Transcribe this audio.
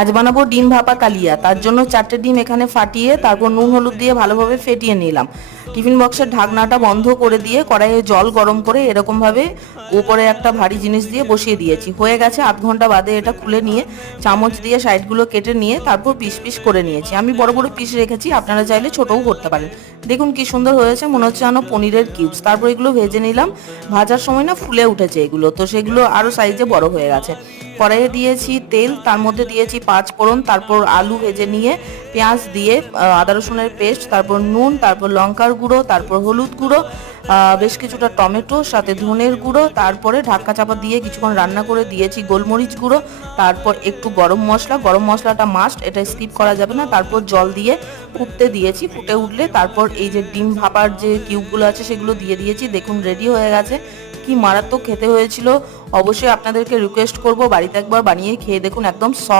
আজ বানাবো ডিম ভাপা কালিয়া। তার জন্য 4টে ডিম এখানে ফাটিয়ে তারপর নুন হলুদ দিয়ে ভালোভাবে ফেটিয়ে নিলাম। টিফিন বক্সের ঢাকনাটা বন্ধ করে দিয়ে কড়াইয়ে জল গরম করে এরকমভাবে উপরে একটা ভারী জিনিস দিয়ে বসিয়ে দিয়েছি। হয়ে গেছে। আধ ঘন্টা বাদে এটা খুলে নিয়ে চামচ দিয়ে সাইডগুলো কেটে নিয়ে তারপর পিস পিস করে নিয়েছি। আমি বড় বড় পিস রেখেছি, আপনারা চাইলে ছোটও করতে পারেন। দেখুন কি সুন্দর হয়েছে, মনে হচ্ছে যেন পনিরের কিউবস। তারপর এগুলো ভেজে নিলাম। ভাজার সময় না ফুলে উঠেছে এগুলো, তো সেগুলো আরও সাইজে বড় হয়ে গেছে। কড়াইয়ে দিয়েছি তেল, তার মধ্যে দিয়েছি 5 ফোড়ন, তারপর আলু ভেজে নিয়ে পেঁয়াজ দিয়ে আদা রসুনের পেস্ট, তারপর নুন, তারপর লঙ্কার গুঁড়ো, তারপর হলুদ গুঁড়ো, বেশ কিছুটা টমেটো, সাথে ধনের গুঁড়ো, তারপরে ঢাকা চাপা দিয়ে কিছুক্ষণ রান্না করে দিয়েছি গোলমরিচ গুঁড়ো, তারপর একটু গরম মশলা। গরম মশলাটা মাস্ট, এটা স্কিপ করা যাবে না। তারপর জল দিয়ে ফুটতে দিয়েছি। ফুটে উঠলে তারপর এই যে ডিম ভাপার যে কিউবগুলো আছে সেগুলো দিয়ে দিয়েছি। দেখুন রেডি হয়ে গেছে। কি মারাত্মক খেতে হয়েছিল। অবশ্যই আপনাদেরকে রিকোয়েস্ট করব বাড়িতে একবার বানিয়ে খেয়ে দেখুন, একদম সফট।